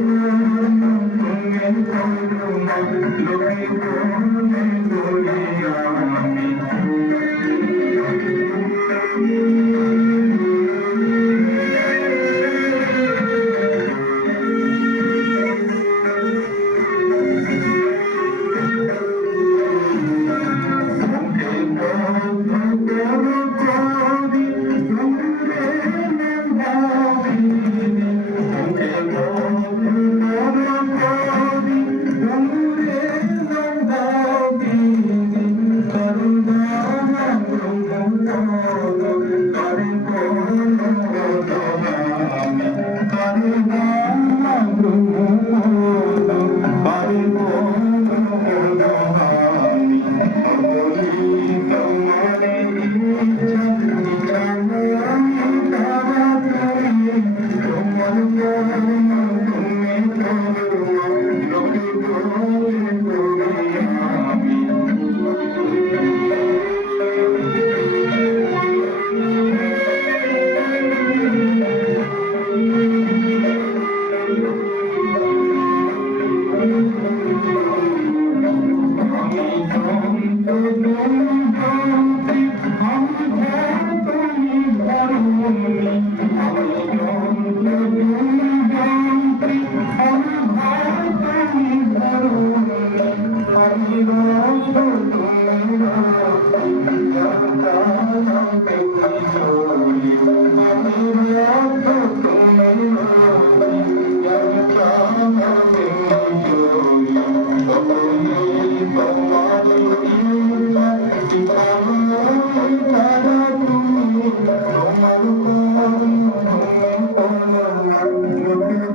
Thank you.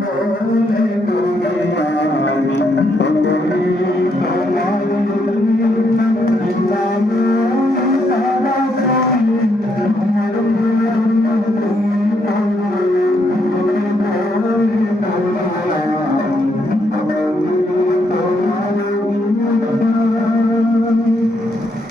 Amen.